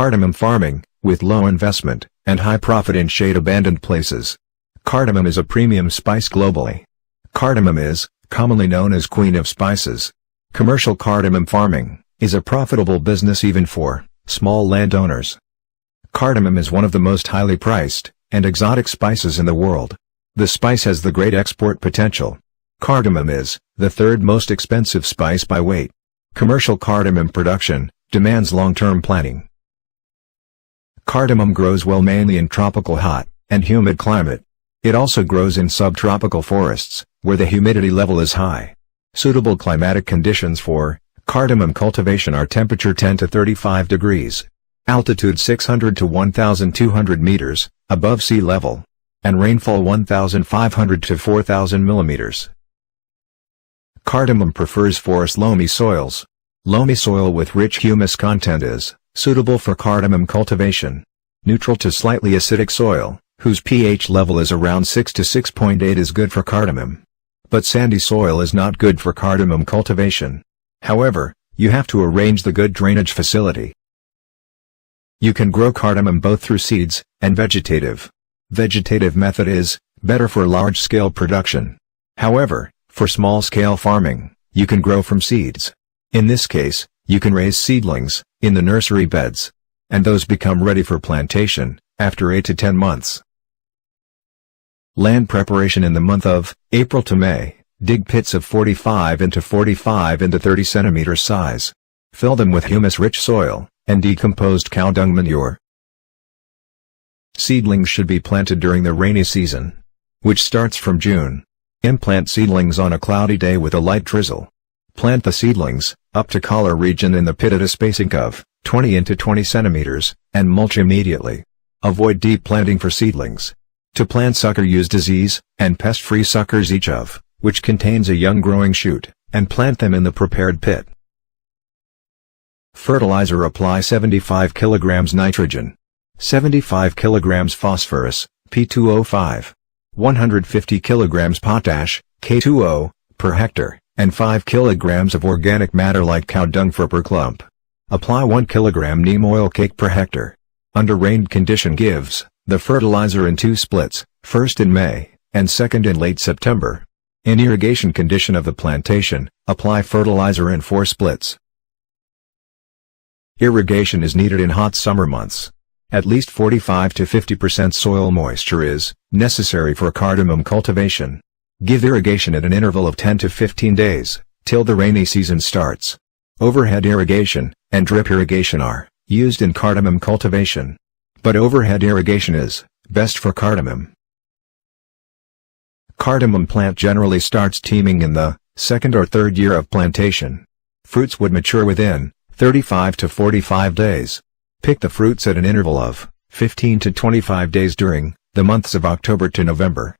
Cardamom farming, with low investment, and high profit in shade-abandoned places. Cardamom is a premium spice globally. Cardamom is, commonly known as Queen of Spices. Commercial cardamom farming is a profitable business even for small landowners. Cardamom is one of the most highly priced and exotic spices in the world. The spice has the great export potential. Cardamom is the third most expensive spice by weight. Commercial cardamom production demands long-term planning. Cardamom grows well mainly in tropical hot and humid climate. It also grows in subtropical forests, where the humidity level is high. Suitable climatic conditions for cardamom cultivation are temperature 10 to 35 degrees, altitude 600 to 1,200 meters above sea level, and rainfall 1,500 to 4,000 millimeters. Cardamom prefers forest loamy soils. Loamy soil with rich humus content is suitable for cardamom cultivation. Neutral to slightly acidic soil, whose pH level is around 6 to 6.8, is good for cardamom. But sandy soil is not good for cardamom cultivation. However, you have to arrange the good drainage facility. You can grow cardamom both through seeds and vegetative. Vegetative method is better for large-scale production. However, for small-scale farming, you can grow from seeds. In this case, you can raise seedlings in the nursery beds, and those become ready for plantation after 8 to 10 months. Land preparation in the month of April to May. Dig pits of 45 into 45 into 30 centimeters size. Fill them with humus-rich soil and decomposed cow dung manure. Seedlings should be planted during the rainy season, which starts from June. Implant seedlings on a cloudy day with a light drizzle. Plant the seedlings up to collar region in the pit at a spacing of 20 into 20 centimeters, and mulch immediately. Avoid deep planting for seedlings. To plant sucker, use disease and pest-free suckers each of which contains a young growing shoot, and plant them in the prepared pit. Fertilizer: apply 75 kg nitrogen, 75 kg phosphorus, P2O5, 150 kg potash, K2O, per hectare, and 5 kg of organic matter like cow dung per clump. Apply 1 kg neem oil cake per hectare. Under rained condition, gives the fertilizer in 2 splits, first in May, and second in late September. In irrigation condition of the plantation, apply fertilizer in 4 splits. Irrigation is needed in hot summer months. At least 45 to 50% soil moisture is necessary for cardamom cultivation. Give irrigation at an interval of 10 to 15 days, till the rainy season starts. Overhead irrigation and drip irrigation are used in cardamom cultivation, but overhead irrigation is best for cardamom. Cardamom plant generally starts teeming in the second or third year of plantation. Fruits would mature within 35 to 45 days. Pick the fruits at an interval of 15 to 25 days during the months of October to November.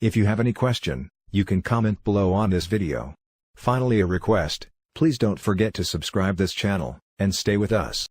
If you have any question, you can comment below on this video. Finally, a request: please don't forget to subscribe this channel and stay with us.